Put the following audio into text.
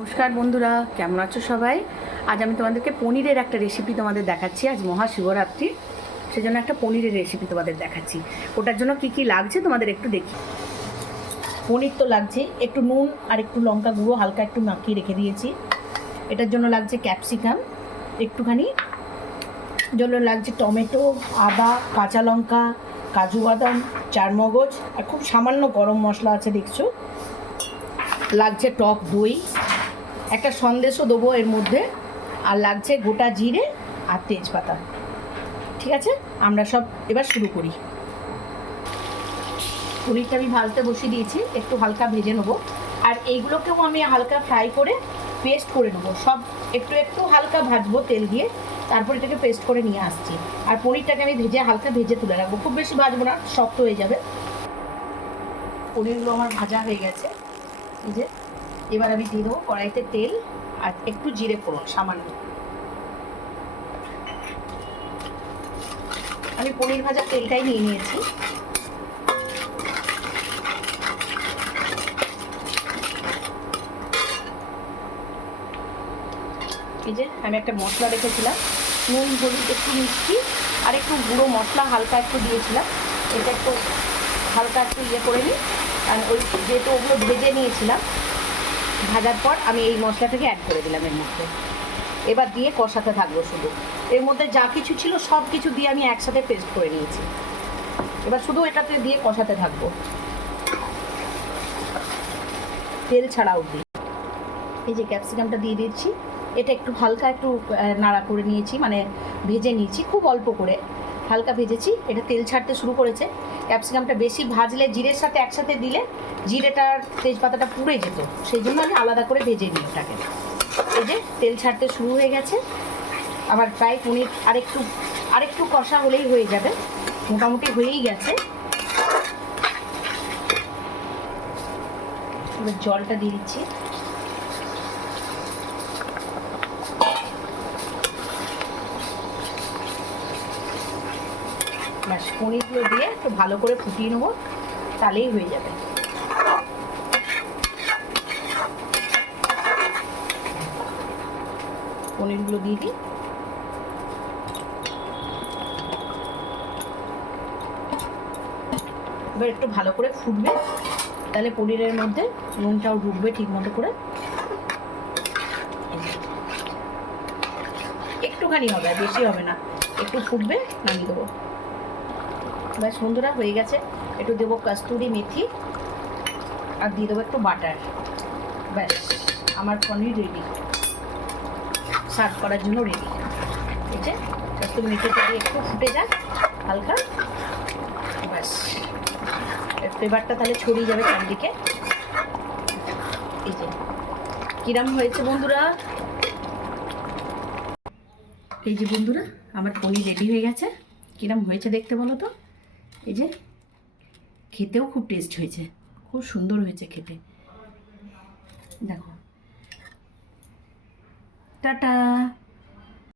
নমস্কার বন্ধুরা, কেমন আছো সবাই? আজ আমি তোমাদেরকে পনিরের একটা রেসিপি তোমাদের দেখাচ্ছি। আজ মহাশিবরাত্রি, সেজন্য একটা পনিরের রেসিপি তোমাদের দেখাচ্ছি। ওটার জন্য কি কি লাগছে তোমাদের একটু দেখি। পনির তো লাগছে, একটু নুন আর একটু লঙ্কা গুঁড়ো হালকা একটু মাখিয়ে রেখে দিয়েছি। এটার জন্য লাগছে ক্যাপসিকাম একটুখানি, জন্য লাগছে টমেটো, আদা, কাঁচা লঙ্কা, কাজু বাদাম, চারমগজ আর খুব সামান্য গরম মশলা আছে দেখছো। লাগছে টক দই, একটা সন্দেশও দেবো এর মধ্যে, আর লাগছে গোটা জিরে আর তেজপাতা। ঠিক আছে, আমরা সব এবার শুরু করি। পনিরটা আমি ভাজতে বসিয়ে দিয়েছি, একটু হালকা ভেজে নেবো। আর এইগুলোকেও আমি হালকা ফ্রাই করে পেস্ট করে নেবো। সব একটু একটু হালকা ভাজবো তেল দিয়ে, তারপর এটাকে পেস্ট করে নিয়ে আসছি। আর পনিরটাকে আমি হালকা ভেজে তুলে রাখবো, খুব বেশি ভাজবো না, শক্ত হয়ে যাবে। পনিরগুলো আমার ভাজা হয়ে গেছে। এই যে এবার আমি দিয়ে দেবো কড়াইতে তেল আর একটু জিরে ফোড়ন সামান্য। আমি পনির ভাজার তেলটাই নিয়ে নিয়েছি। এই যে আমি একটা মশলা রেখেছিলাম, নুন, হলুদ, একটু মিষ্টি আর একটু গুঁড়ো মশলা হালকা একটু দিয়েছিলাম। এটা একটু হালকা একটু করে নিই, কারণ ওই যেহেতু ওগুলো ভেজে নিয়েছিলাম, ভাজার পর আমি এই মশলাটাকে অ্যাড করে দিলাম এর মধ্যে। এবার দিয়ে কষাতে থাকবো শুধু। এর মধ্যে যা কিছু ছিল সব কিছু দিয়ে আমি একসাথে পেস্ট করে নিয়েছি। এবার শুধু এটাতে দিয়ে কষাতে থাকবো তেল ছাড়া অবধি। এই যে ক্যাপসিকামটা দিয়ে দিচ্ছি, এটা একটু হালকা একটু নাড়া করে নিয়েছি, মানে ভেজে নিয়েছি খুব অল্প করে, হালকা ভেজেছি। এটা তেল ছাড়তে শুরু করেছে। ক্যাপসিকামটা বেশি ভাজলে জিরের সাথে একসাথে দিলে জিরেটার তেজপাতাটা পুড়ে যেত, সেই জন্য আমি আলাদা করে ভেজে নিই এটাকে। এই যে তেল ছাড়তে শুরু হয়ে গেছে। আবার প্রায় পনির আরেকটু কষা হলেই হয়ে যাবে, মোটামুটি হয়েই গেছে। এবার জলটা দিয়ে দিচ্ছি। ব্যাস, পনিরগুলো দিয়ে একটু ভালো করে ফুটিয়ে নেবো, তাহলেই হয়ে যাবে। পনিরগুলো দিয়ে দিই। এবার একটু ভালো করে ফুটবে, তাহলে পনিরের মধ্যে নুনটাও ঢুকবে ঠিক মতো করে। একটুখানি হবে, আর বেশি হবে না, একটু ফুটবে, নামিয়ে দেবো। ব্যাস বন্ধুরা, হয়ে গেছে। একটু দেবো কস্তুরি মেথি আর দিয়ে দেবো একটু বাটার। ব্যাস, আমার পনির রেডি, সার্ভ করার জন্য রেডি। এই যে কস্তুরি মেথিটা দিয়ে একটু ফুটে যাক হালকা, ব্যাস এর ফ্লেভারটা তাহলে ছড়িয়ে যাবে চারদিকে। এই যে কিরম হয়েছে বন্ধুরা। এই যে বন্ধুরা, আমার পনির রেডি হয়ে গেছে। কিরম হয়েছে দেখতে বলো তো। এই যে খেতেও খুব টেস্ট হয়েছে, খুব সুন্দর হয়েছে খেতে। দেখো, টাটা।